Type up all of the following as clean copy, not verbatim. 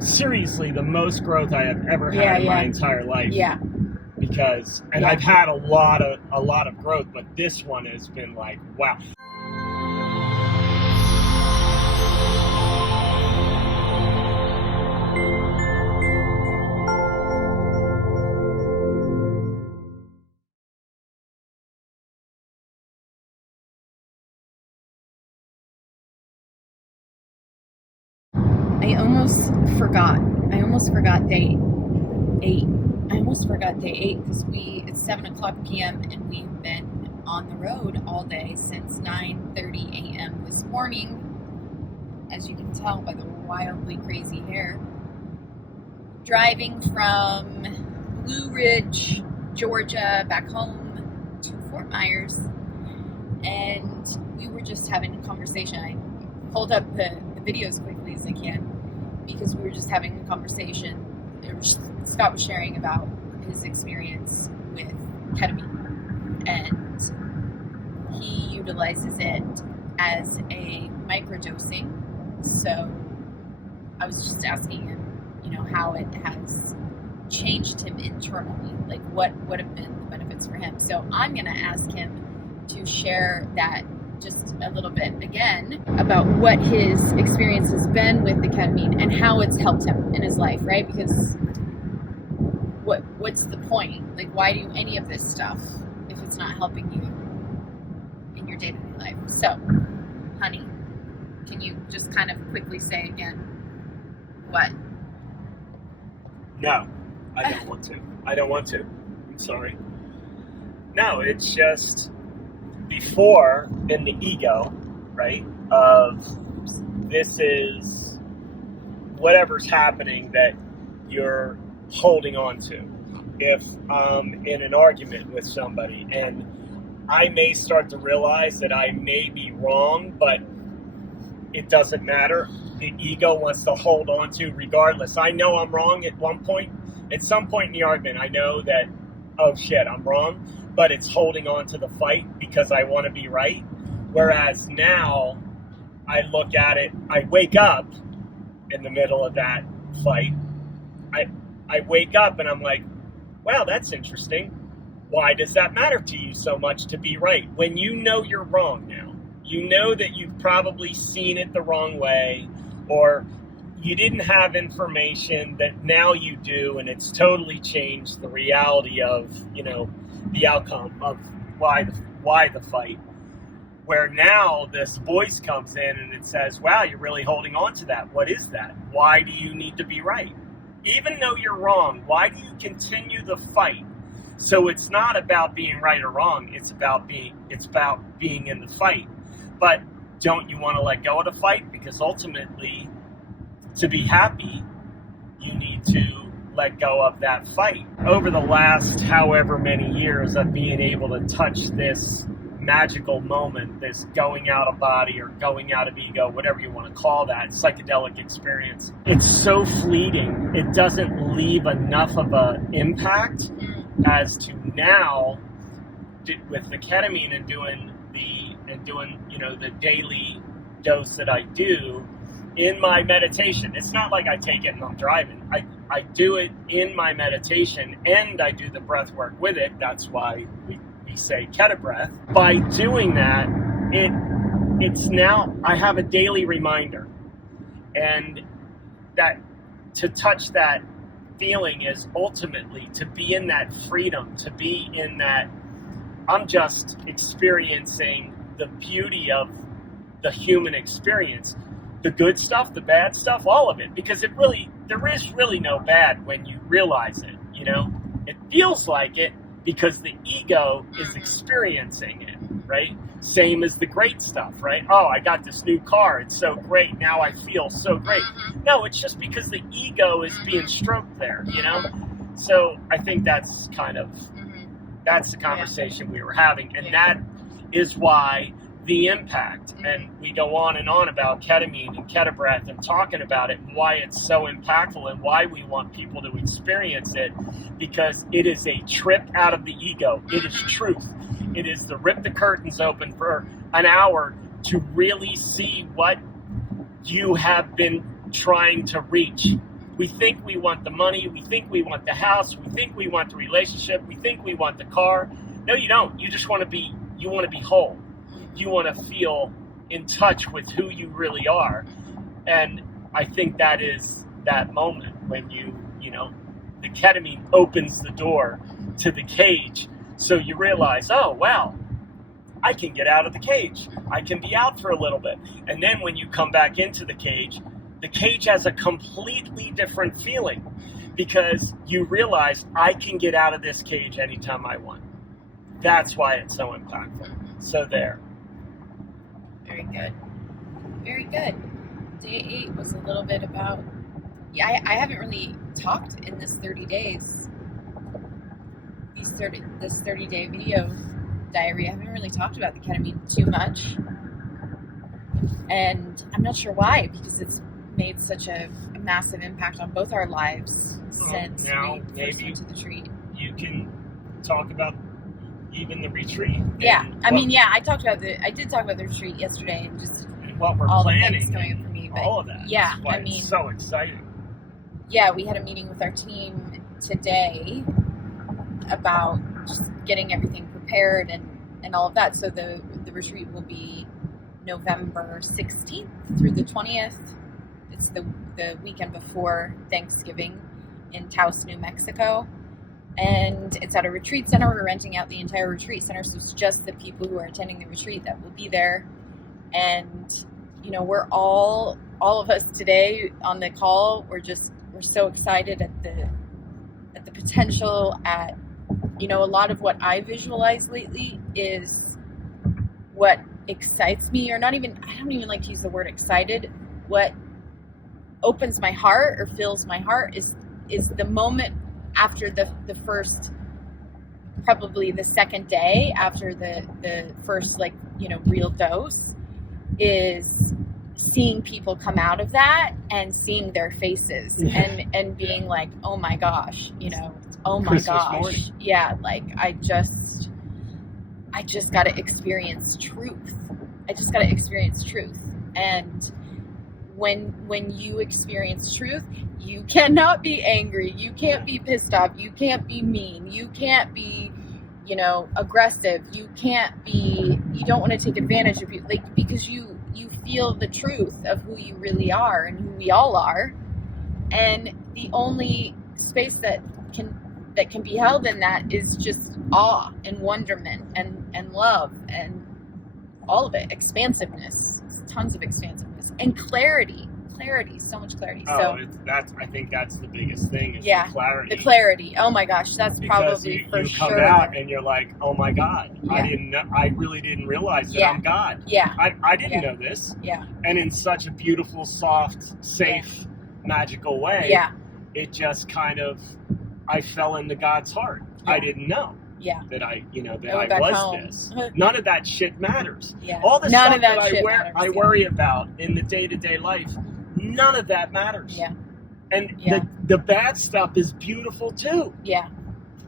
seriously the most growth I have ever had in my entire life. Yeah. Because, and I've had a lot of growth, but this one has been like, wow. I almost forgot day 8. I almost forgot day 8 because it's 7:00 p.m. and we've been on the road all day since 9:30 a.m. this morning, as you can tell by the wildly crazy hair. Driving from Blue Ridge, Georgia, back home to Fort Myers, and we were just having a conversation. I pulled up the video as quickly as I can because we were just having a conversation. Scott was sharing about his experience with ketamine, and he utilizes it as a microdosing. So I was just asking him, how it has changed him internally, like what have been the benefits for him. So I'm going to ask him to share that just a little bit again about what his experience has been with the ketamine and how it's helped him in his life, right? Because what's the point? Like, why do any of this stuff if it's not helping you in your day-to-day life? So, honey, can you just kind of quickly say again what? No, I don't want to. I don't want to. I'm sorry. No, it's just before in the ego, right, of this is whatever's happening that you're holding on to. If I'm in an argument with somebody and I may start to realize that I may be wrong, but it doesn't matter. The ego wants to hold on to regardless. I know I'm wrong at some point in the argument. I know that, oh shit, I'm wrong, but it's holding on to the fight because I want to be right. Whereas now I look at it, I wake up in the middle of that fight. I wake up and I'm like, wow, that's interesting. Why does that matter to you so much to be right? When you know you're wrong now, you know that you've probably seen it the wrong way, or you didn't have information that now you do, and it's totally changed the reality of, the outcome of why the fight. Where now this voice comes in and it says, wow, you're really holding on to that. What is that? Why do you need to be right? Even though you're wrong, why do you continue the fight? So it's not about being right or wrong. It's about being in the fight. But don't you want to let go of the fight? Because ultimately, to be happy, you need to let go of that fight. Over the last however many years of being able to touch this magical moment, this going out of body or going out of ego, whatever you want to call that, psychedelic experience, it's so fleeting. It doesn't leave enough of an impact as to now with the ketamine and doing the daily dose that I do in my meditation. It's not like I take it and I'm driving. I do it in my meditation and I do the breath work with it. That's why we say keta-breath. By doing that, it's now I have a daily reminder, and that to touch that feeling is ultimately to be in that freedom, to be in that I'm just experiencing the beauty of the human experience, the good stuff, the bad stuff, all of it, because there is really no bad when you realize it. It feels like it because the ego is experiencing it, right? Same as the great stuff, right? Oh, I got this new car, it's so great, now I feel so great. No, it's just because the ego is being stroked there, So I think that's the conversation we were having, and that is why the impact, and we go on and on about ketamine and keta-breath and talking about it and why it's so impactful and why we want people to experience it, because it is a trip out of the ego. It is truth. It is to rip the curtains open for an hour to really see what you have been trying to reach. We think we want the money, we think we want the house, we think we want the relationship, we think we want the car. No, you don't. You just want to be whole. You want to feel in touch with who you really are. And I think that is that moment when the ketamine opens the door to the cage. So you realize, oh, wow, I can get out of the cage. I can be out for a little bit. And then when you come back into the cage has a completely different feeling because you realize I can get out of this cage anytime I want. That's why it's so impactful. So there. Very good. Very good. Day 8 was a little bit about, I haven't really talked in this 30 days. This 30-day video diary, I haven't really talked about the ketamine too much. And I'm not sure why, because it's made such a massive impact on both our lives since we first went to the retreat. You can talk about even the retreat. Yeah, I did talk about the retreat yesterday and just what we're all planning. The things coming up for me, but all of that. Yeah, it's so exciting. Yeah, we had a meeting with our team today about just getting everything prepared and all of that. So the retreat will be November 16th through the 20th. It's the weekend before Thanksgiving in Taos, New Mexico. And it's at a retreat center. We're renting out the entire retreat center, so it's just the people who are attending the retreat that will be there. And we're all of us today on the call. We're so excited at the potential, at a lot of what I visualize lately is what excites me, or I don't even like to use the word excited. What opens my heart or fills my heart is the moment after the first, probably the second day after the first real dose, is seeing people come out of that and seeing their faces and being like, oh my gosh, oh my Christmas gosh. morning. Yeah, like I just got to experience truth. And when you experience truth, you cannot be angry. You can't be pissed off. You can't be mean. You can't be, aggressive. You don't want to take advantage of people, because you feel the truth of who you really are and who we all are. And the only space that can be held in that is just awe and wonderment and love and all of it. Expansiveness, tons of expansiveness, and clarity, so much clarity. I think that's the biggest thing is the clarity. Oh my gosh, that's because probably for you sure. come out and you're like, oh my God, I really didn't realize that I'm God. Yeah. I didn't know this. Yeah. And in such a beautiful, soft, safe, magical way. Yeah. It just kind of, I fell into God's heart. Yeah. I didn't know. Yeah. That I back was home. this. None of that shit matters. Yeah. All the None stuff of that that shit matters. I worry about in the day-to-day life, none of that matters. Yeah. And the bad stuff is beautiful too. Yeah.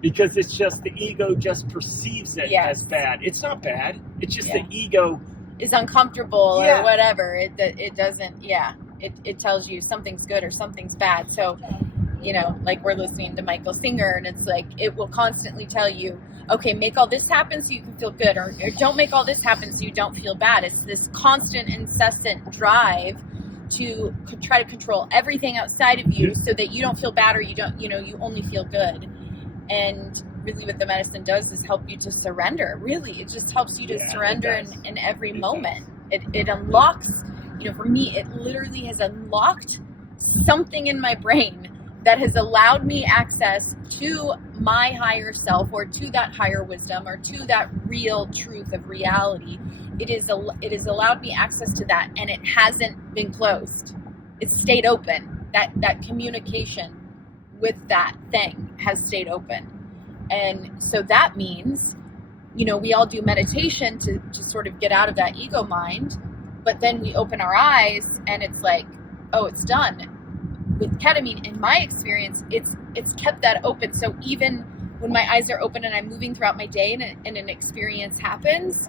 Because it's just the ego just perceives it as bad. It's not bad. It's just the ego is uncomfortable or whatever. It doesn't. Yeah. It tells you something's good or something's bad. So, like we're listening to Michael Singer, and it's like it will constantly tell you, okay, make all this happen so you can feel good, or don't make all this happen so you don't feel bad. It's this constant, incessant drive to try to control everything outside of you so that you don't feel bad, or you don't, you only feel good. And really what the medicine does is help you to surrender. Really, it just helps you to surrender in every moment. It unlocks, for me, it literally has unlocked something in my brain that has allowed me access to my higher self, or to that higher wisdom, or to that real truth of reality. It has allowed me access to that, and it hasn't been closed. It's stayed open. That communication with that thing has stayed open. And so that means, we all do meditation to sort of get out of that ego mind, but then we open our eyes and it's like, oh, it's done. With ketamine, in my experience, it's kept that open. So even when my eyes are open and I'm moving throughout my day and an experience happens,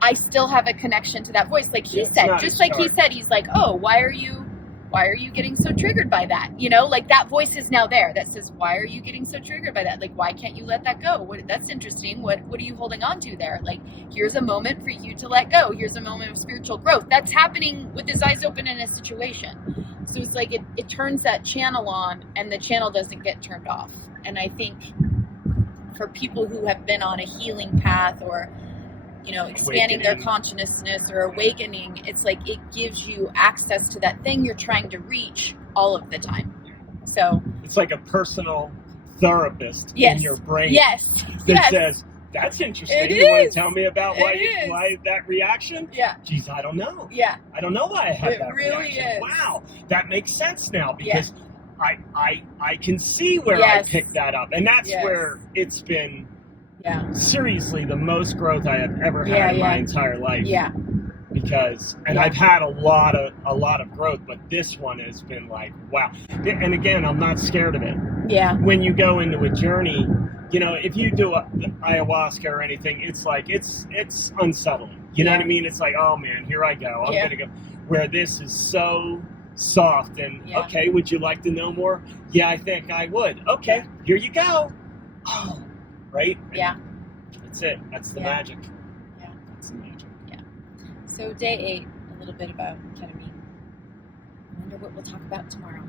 I still have a connection to that voice. Like he said, just like he said, he's like, oh, why are you why are you getting so triggered by that? You know, like that voice is now there that says, why are you getting so triggered by that? Like, why can't you let that go? That's interesting. What are you holding on to there? Like, here's a moment for you to let go. Here's a moment of spiritual growth. That's happening with his eyes open in a situation. So it's like it turns that channel on, and the channel doesn't get turned off. And I think for people who have been on a healing path, or expanding their consciousness or awakening, it's like it gives you access to that thing you're trying to reach all of the time. So it's like a personal therapist in your brain that says, that's interesting. You want to tell me about why that reaction? Yeah. Geez, I don't know. Yeah. I don't know why I had that really reaction. Is. Wow, that makes sense now, because I can see where I picked that up. And that's where it's been seriously the most growth I have ever had in my entire life. Yeah. Because I've had a lot of growth, but this one has been like, wow. And again, I'm not scared of it. Yeah. When you go into a journey, if you do ayahuasca or anything, it's like it's unsettling. You know what I mean? It's like, oh man, here I go. I'm gonna go. Where this is so soft and okay, would you like to know more? Yeah, I think I would. Okay, here you go. Oh, right? That's it. That's the magic. Yeah. That's the magic. Yeah. So day 8, a little bit about ketamine. I wonder what we'll talk about tomorrow.